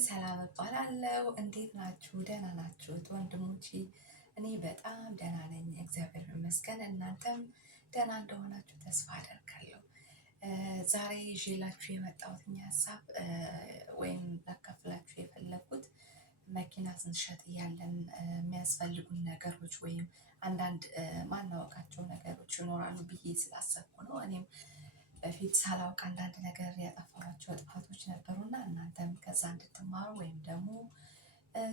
ሰላም እባላለሁ። እንዴት ናችሁ? ደህና ናችሁ ወንድሞቼ? እኔ በጣም ደህና ነኝ፣ እግዚአብሔር ይመስገን። እናንተም ደህና እንደሆናችሁ ተስፋ አደርጋለሁ። ዛሬ ይዤላችሁ የመጣሁት ሀሳብ ወይም ላካፍላችሁ የፈለኩት መኪና ስንሸጥ እያለን የሚያስፈልጉን ነገሮች ወይም አንዳንድ ማናውቃቸው ነገሮች ይኖራሉ ብዬ ስላሰብኩ ነው። እኔም በፊት ሳላውቅ አንዳንድ ነገር ያጠፋኋቸው ጥፋቶች ነበሩና እናንተም ከዛ እንድትማሩ ወይም ደግሞ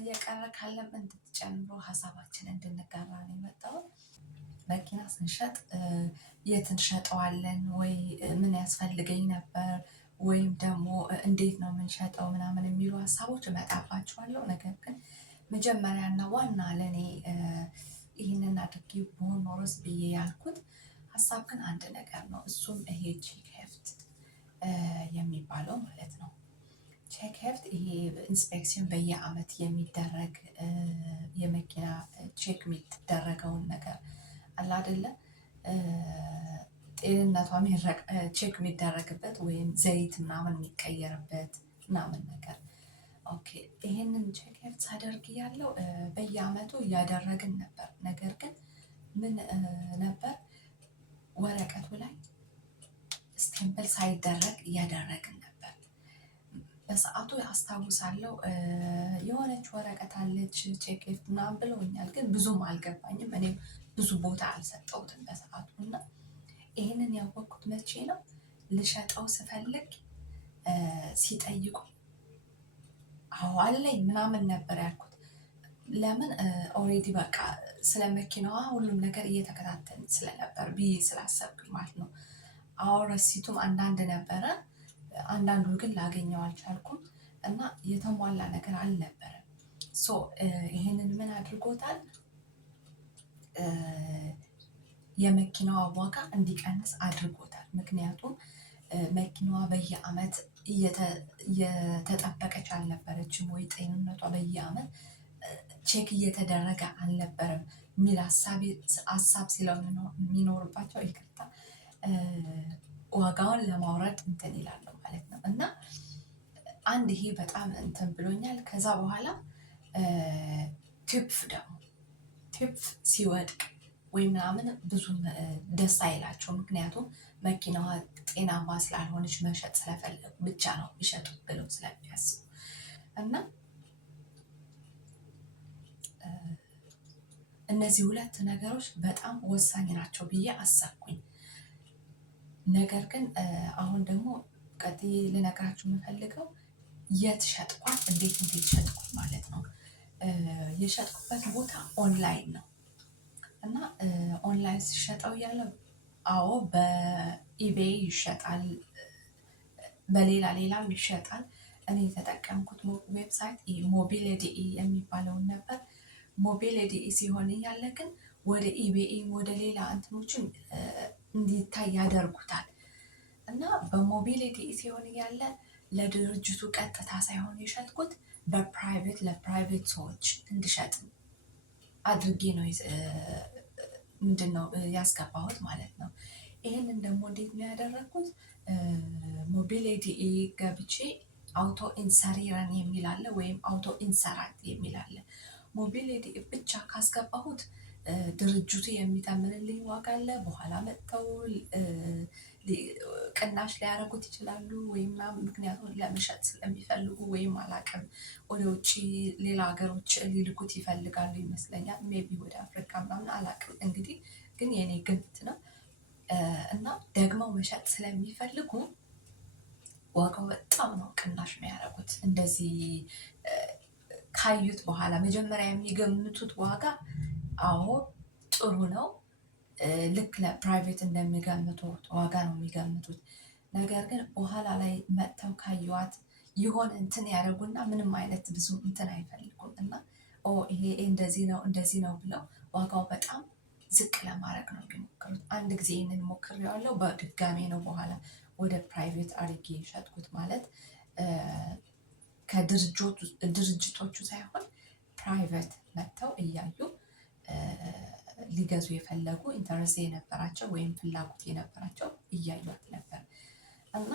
የቀረ ካለም እንድትጨምሩ ሀሳባችን እንድንጋራ ነው የመጣሁት። መኪና ስንሸጥ የት እንሸጠዋለን ወይ ምን ያስፈልገኝ ነበር ወይም ደግሞ እንዴት ነው የምንሸጠው ምናምን የሚሉ ሀሳቦች እመጣባቸዋለሁ። ነገር ግን መጀመሪያና ዋና ለእኔ ይህንን አድርጌ ብሆን ኖሮስ ብዬ ያልኩት ሀሳብ ግን አንድ ነገር ነው። እሱም ይሄ ቼክ ሄፍት የሚባለው ማለት ነው። ቼክ ሄፍት ይሄ ኢንስፔክሽን በየአመት የሚደረግ የመኪና ቼክ የሚደረገውን ነገር አለ አይደለ? ጤንነቷ ቼክ የሚደረግበት ወይም ዘይት ምናምን የሚቀየርበት ምናምን ነገር። ኦኬ ይሄንን ቼክ ሄፍት ሳደርግ ያለው በየአመቱ እያደረግን ነበር። ነገር ግን ምን ነበር ወረቀቱ ላይ ስቴምፕል ሳይደረግ እያደረግን ነበር። በሰዓቱ አስታውሳለሁ የሆነች ወረቀት አለች ቼክ ሄፍት ምናምን ብለውኛል፣ ግን ብዙም አልገባኝም። እኔም ብዙ ቦታ አልሰጠሁትም በሰዓቱ እና ይህንን ያወቅኩት መቼ ነው? ልሸጠው ስፈልግ ሲጠይቁ አዎ አለኝ ምናምን ነበር ያልኩት። ለምን ኦልሬዲ በቃ ስለ መኪናዋ ሁሉም ነገር እየተከታተልን ስለነበር ብዬ ስላሰብኩኝ ማለት ነው። አዎ ረሲቱም አንዳንድ ነበረ፣ አንዳንዱ ግን ላገኘው አልቻልኩም እና የተሟላ ነገር አልነበረም። ይሄንን ምን አድርጎታል? የመኪናዋ ዋጋ እንዲቀንስ አድርጎታል። ምክንያቱም መኪናዋ በየአመት እየተጠበቀች አልነበረችም ወይ ጤንነቷ በየአመት ቼክ እየተደረገ አልነበረም የሚል ሀሳብ ስለሚኖርባቸው ይቅርታ ዋጋውን ለማውረድ እንትን ይላሉ ማለት ነው። እና አንድ ይሄ በጣም እንትን ብሎኛል። ከዛ በኋላ ቲፕ ሲወድቅ ወይ ምናምን ብዙም ደስ አይላቸው። ምክንያቱም መኪናዋ ጤናማ ስላልሆነች መሸጥ ስለፈለጉ ብቻ ነው የሚሸጡት ብለው ስለሚያስቡ እና እነዚህ ሁለት ነገሮች በጣም ወሳኝ ናቸው ብዬ አሰብኩኝ። ነገር ግን አሁን ደግሞ ቀጥዬ ልነግራችሁ የምፈልገው የት ሸጥኳት፣ እንዴት ሸጥኩት ማለት ነው። የሸጥኩበት ቦታ ኦንላይን ነው እና ኦንላይን ሲሸጠው እያለ አዎ በኢቤይ ይሸጣል፣ በሌላም ይሸጣል። እኔ የተጠቀምኩት ዌብሳይት ሞቢሊቲኢ የሚባለውን ነበር። ሞቢሊቲኢ ሲሆን እያለ ግን ወደ ኢቤኢ ወደ ሌላ እንትኖችን እንዲታይ ያደርጉታል እና በሞቢሊቲኢ ሲሆን እያለ ለድርጅቱ ቀጥታ ሳይሆን የሸጥኩት በፕራይቬት ለፕራይቬት ሰዎች እንድሸጥ አድርጌ ነው ምንድነው ያስገባሁት ማለት ነው። ይህንን ደግሞ እንዴት ነው ያደረግኩት? ሞቢሊቲኢ ገብቼ አውቶ ኢንሰሪረን የሚል አለ ወይም አውቶ ኢንሰራት የሚል አለ። ሞቢሊቲኢ ብቻ ካስገባሁት ድርጅቱ የሚተምንልኝ ዋጋ አለ። በኋላ መጥተው ቅናሽ ሊያደርጉት ይችላሉ ወይም ምክንያቱም ለመሸጥ ስለሚፈልጉ ወይም አላውቅም፣ ወደ ውጭ ሌላ ሀገሮች ሊልኩት ይፈልጋሉ ይመስለኛል። ሜቢ ወደ አፍሪካ ምናምን አላውቅም። እንግዲህ ግን የኔ ግምት ነው እና ደግመው መሸጥ ስለሚፈልጉ ዋጋው በጣም ነው ቅናሽ የሚያደርጉት። እንደዚህ ካዩት በኋላ መጀመሪያ የሚገምቱት ዋጋ አዎ ጥሩ ነው፣ ልክ ለፕራይቬት እንደሚገምቱት ዋጋ ነው የሚገምቱት። ነገር ግን በኋላ ላይ መጥተው ካዩዋት የሆነ እንትን ያደርጉና ምንም አይነት ብዙ እንትን አይፈልጉም እና ይሄ እንደዚህ ነው ብለው ዋጋው በጣም ዝቅ ለማድረግ ነው የሚሞክሩት። አንድ ጊዜ ይህንን ሞክሬዋለሁ፣ በድጋሜ ነው በኋላ ወደ ፕራይቬት አድርጌ ሸጥኩት። ማለት ከድርጅቶቹ ሳይሆን ፕራይቬት መጥተው እያዩ ሊገዙ የፈለጉ ኢንተረስት የነበራቸው ወይም ፍላጎት የነበራቸው እያዩት ነበር እና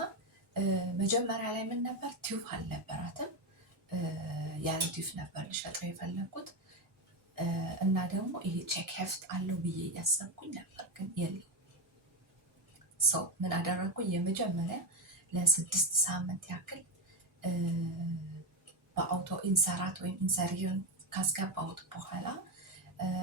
መጀመሪያ ላይ ምን ነበር ቲዩብ አልነበራትም። ያለ ቲዩፍ ነበር ልሸጠው የፈለግኩት እና ደግሞ ይሄ ቼክ ሄፍት አለው ብዬ ያሰብኩኝ ነበር፣ ግን የለም። ሰው ምን አደረግኩኝ? የመጀመሪያ ለ6 ሳምንት ያክል በአውቶ ኢንሰራት ወይም ኢንሰሪርን ካስገባሁት በኋላ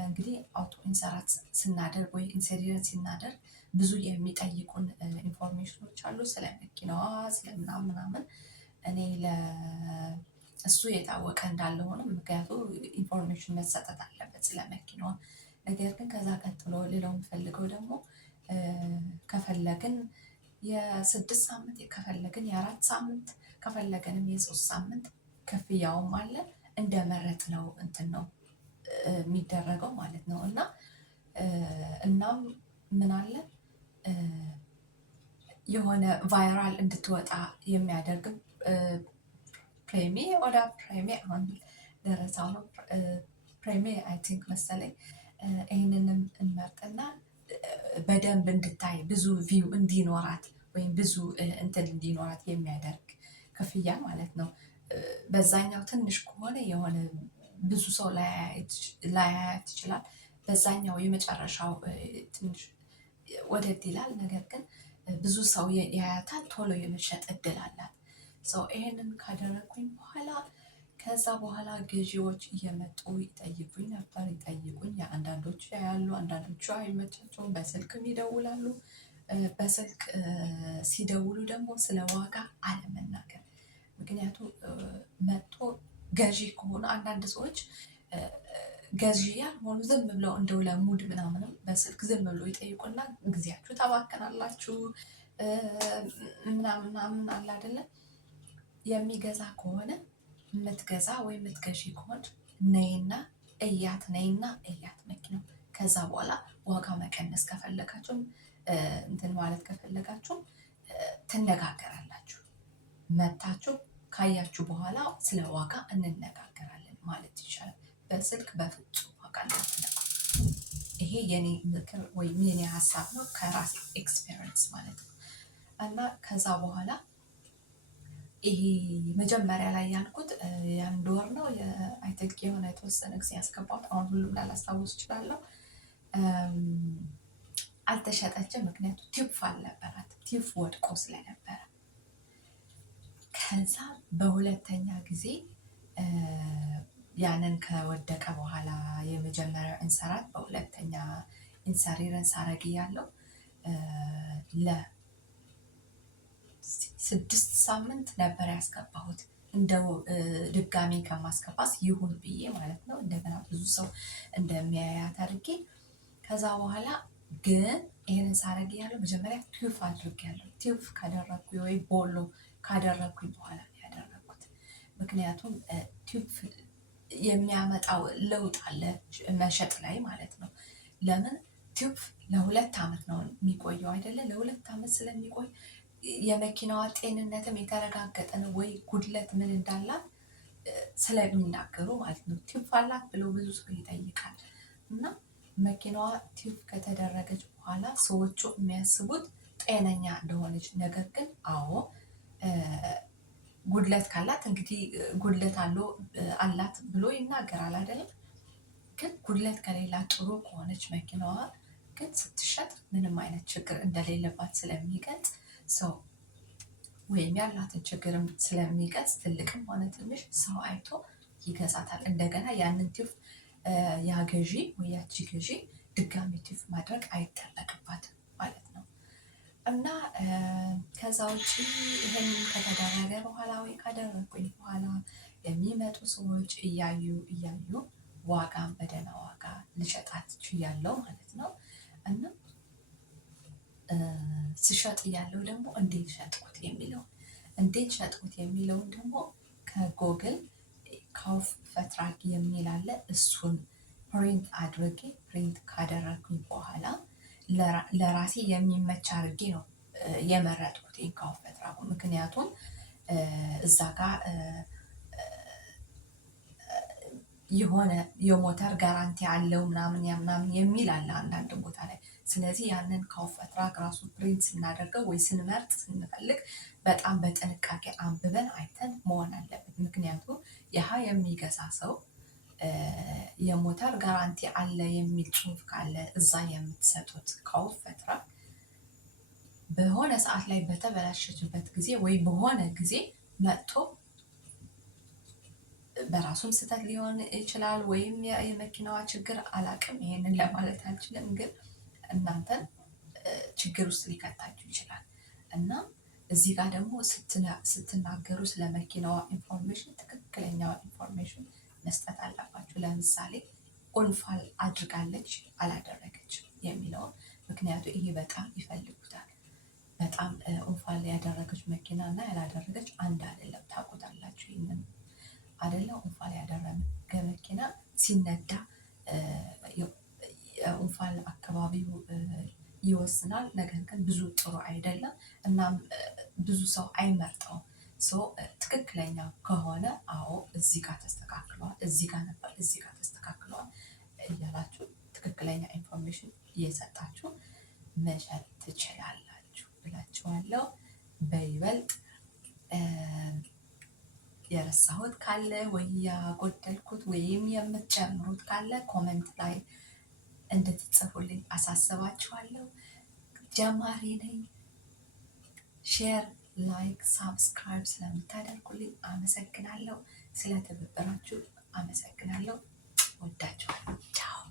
እንግዲህ አውቶ ኢንሰራት ስናደርግ ወይ ኢንሰሪርን ሲናደርግ ብዙ የሚጠይቁን ኢንፎርሜሽኖች አሉ ስለ መኪናዋ ስለምናምን እኔ እሱ የታወቀ እንዳለ ሆነ፣ ምክንያቱ ኢንፎርሜሽን መሰጠት አለበት ስለ መኪናዋ። ነገር ግን ከዛ ቀጥሎ ሌላው የምፈልገው ደግሞ ከፈለግን የ6 ሳምንት ከፈለግን የ4 ሳምንት ከፈለግንም የ3 ሳምንት ክፍያውም አለ። እንደመረጥ ነው እንትን ነው የሚደረገው ማለት ነው። እና እናም ምን አለ የሆነ ቫይራል እንድትወጣ የሚያደርግም ፕሬሚ ወደ ፕሬሚ አሁን ደረሳው ነው ፕሬሚ አይ ቲንክ መሰለኝ። ይህንንም እንመርጥና በደንብ እንድታይ ብዙ ቪው እንዲኖራት ወይም ብዙ እንትን እንዲኖራት የሚያደርግ ክፍያ ማለት ነው። በዛኛው ትንሽ ከሆነ የሆነ ብዙ ሰው ላያያት ይችላል። በዛኛው የመጨረሻው ትንሽ ወደድ ይላል። ነገር ግን ብዙ ሰው ያያታል፣ ቶሎ የመሸጥ እድል አላት። ሰው ይሄንን ካደረግኩኝ በኋላ ከዛ በኋላ ገዢዎች እየመጡ ይጠይቁኝ ነበር። አንዳንዶቹ ያያሉ፣ አንዳንዶቹ አይመቻቸውም፣ በስልክም ይደውላሉ። በስልክ ሲደውሉ ደግሞ ስለ ዋጋ አለመናገር። ምክንያቱም መጥቶ ገዢ ከሆኑ አንዳንድ ሰዎች ገዢ ያልሆኑ ዝም ብለው እንደው ለሙድ ምናምንም በስልክ ዝም ብለው ይጠይቁና ጊዜያችሁ ታባክናላችሁ ምናምን አለ አይደለም። የሚገዛ ከሆነ የምትገዛ ወይ የምትገዢ ከሆነ ነይና እያት መኪናው። ከዛ በኋላ ዋጋ መቀነስ ከፈለጋችሁ እንትን ማለት ከፈለጋችሁ ትነጋገራላችሁ። መታችሁ ካያችሁ በኋላ ስለ ዋጋ እንነጋገራለን ማለት ይቻላል። በስልክ በፍጹም ዋጋ እንዳትነቁ። ይሄ የኔ ምክር ወይም የኔ ሀሳብ ነው ከራሴ ኤክስፔሪንስ ማለት ነው። እና ከዛ በኋላ ይሄ መጀመሪያ ላይ ያልኩት የአንድ ወር ነው አይ ቲንክ የሆነ የተወሰነ ጊዜ ያስገባሁት፣ አሁን ሁሉም ላላስታውስ እችላለሁ። አልተሸጠችም፣ ምክንያቱ ቲዩብ አልነበራት፣ ቲዩብ ወድቆ ስለነበረ። ከዛ በሁለተኛ ጊዜ ያንን ከወደቀ በኋላ የመጀመሪያው ኢንሰራት በሁለተኛ ኢንሰሪርን ሳረግ ያለው ለ6 ሳምንት ነበር ያስገባሁት። እንደው ድጋሚ ከማስገባት ይሁን ብዬ ማለት ነው። እንደገና ብዙ ሰው እንደሚያያት አድርጌ ከዛ በኋላ ግን ይሄንን ሳረግ ያለው መጀመሪያ ቲዩፍ አድርጌያለሁ። ቲዩፍ ካደረግኩ ወይ ቦሎ ካደረግኩኝ በኋላ ያደረግኩት፣ ምክንያቱም ቲዩፍ የሚያመጣው ለውጥ አለ መሸጥ ላይ ማለት ነው። ለምን ቲዩብ ለ2 ዓመት ነው የሚቆየው አይደለ? ለ2 ዓመት ስለሚቆይ የመኪናዋ ጤንነትም የተረጋገጠ ነው ወይ ጉድለት ምን እንዳላት ስለሚናገሩ ማለት ነው። ቲዩብ አላት ብሎ ብዙ ሰው ይጠይቃል። እና መኪናዋ ቲዩብ ከተደረገች በኋላ ሰዎቹ የሚያስቡት ጤነኛ እንደሆነች፣ ነገር ግን አዎ ጉድለት ካላት እንግዲህ ጉድለት አላት ብሎ ይናገራል አይደለም። ግን ጉድለት ከሌላ ጥሩ ከሆነች መኪናዋ ግን ስትሸጥ ምንም አይነት ችግር እንደሌለባት ስለሚገልጽ ሰው ወይም ያላትን ችግርም ስለሚገልጽ ትልቅም ሆነ ትንሽ ሰው አይቶ ይገዛታል። እንደገና ያንን ቲዩብ ያ ገዢ ወይ ያቺ ገዢ ድጋሚ ቲዩብ ማድረግ አይጠበቅባትም ማለት ነው። እና ከዛ ውጭ ይህን ከተደረገ በኋላ ወይ ካደረግኩኝ በኋላ የሚመጡ ሰዎች እያዩ ዋጋን በደህና ዋጋ ልሸጣት ችያለሁ ማለት ነው። እና ስሸጥ እያለሁ ደግሞ እንዴት ሸጥኩት የሚለውን ደግሞ ከጎግል ካውፍ ፈትራክ የሚል አለ። እሱን ፕሪንት ካደረግኩኝ በኋላ ለራሴ የሚመች አድርጌ ነው የመረጥኩት ካውፍ ፈትራኩ። ምክንያቱም እዛ ጋር የሆነ የሞተር ጋራንቲ አለው ምናምን የሚል አለ አንዳንድ ቦታ ላይ። ስለዚህ ያንን ካውፍ ፈትራክ ራሱ ፕሪንት ስናደርገው ወይ ስንመርጥ ስንፈልግ በጣም በጥንቃቄ አንብበን አይተን መሆን አለበት። ምክንያቱም የሚገዛ ሰው የሞተር ጋራንቲ አለ የሚል ጽሁፍ ካለ እዛ የምትሰጡት ከውፈ ትራክ በሆነ ሰዓት ላይ በተበላሸችበት ጊዜ ወይ በሆነ ጊዜ መጥቶ በራሱም ስህተት ሊሆን ይችላል፣ ወይም የመኪናዋ ችግር አላቅም፣ ይሄንን ለማለት አልችልም፣ ግን እናንተን ችግር ውስጥ ሊከታችሁ ይችላል። እና እዚህ ጋር ደግሞ ስትናገሩ ስለ መኪናዋ ኢንፎርሜሽን ትክክለኛው ኢንፎርሜሽን መስጠት አለባችሁ። ለምሳሌ ኦንፋል አድርጋለች አላደረገች የሚለውን፣ ምክንያቱ ይሄ በጣም ይፈልጉታል። በጣም ኦንፋል ያደረገች መኪና እና ያላደረገች አንድ አይደለም። ታውቁታላችሁ ይህንን አይደለ? ኦንፋል ያደረገ መኪና ሲነዳ ኦንፋል አካባቢው ይወስናል። ነገር ግን ብዙ ጥሩ አይደለም፣ እናም ብዙ ሰው አይመርጠውም። ትክክለኛ ከሆነ አዎ እዚህ ጋር ተስተካክሏል፣ እዚህ ጋር ነበር፣ እዚህ ጋር ተስተካክሏል እያላችሁ ትክክለኛ ኢንፎርሜሽን እየሰጣችሁ መሸጥ ትችላላችሁ እላችኋለሁ። በይበልጥ የረሳሁት ካለ ወይ ያጎደልኩት ወይም የምትጨምሩት ካለ ኮሜንት ላይ እንድትጽፉልኝ አሳስባችኋለሁ። ጀማሪ ነኝ። ሼር፣ ላይክ፣ ሳብስክራይብ ስለምታደርጉልኝ አመሰግናለሁ። ስለ ትብብራችሁ አመሰግናለሁ። ወዳችኋለሁ። ቻው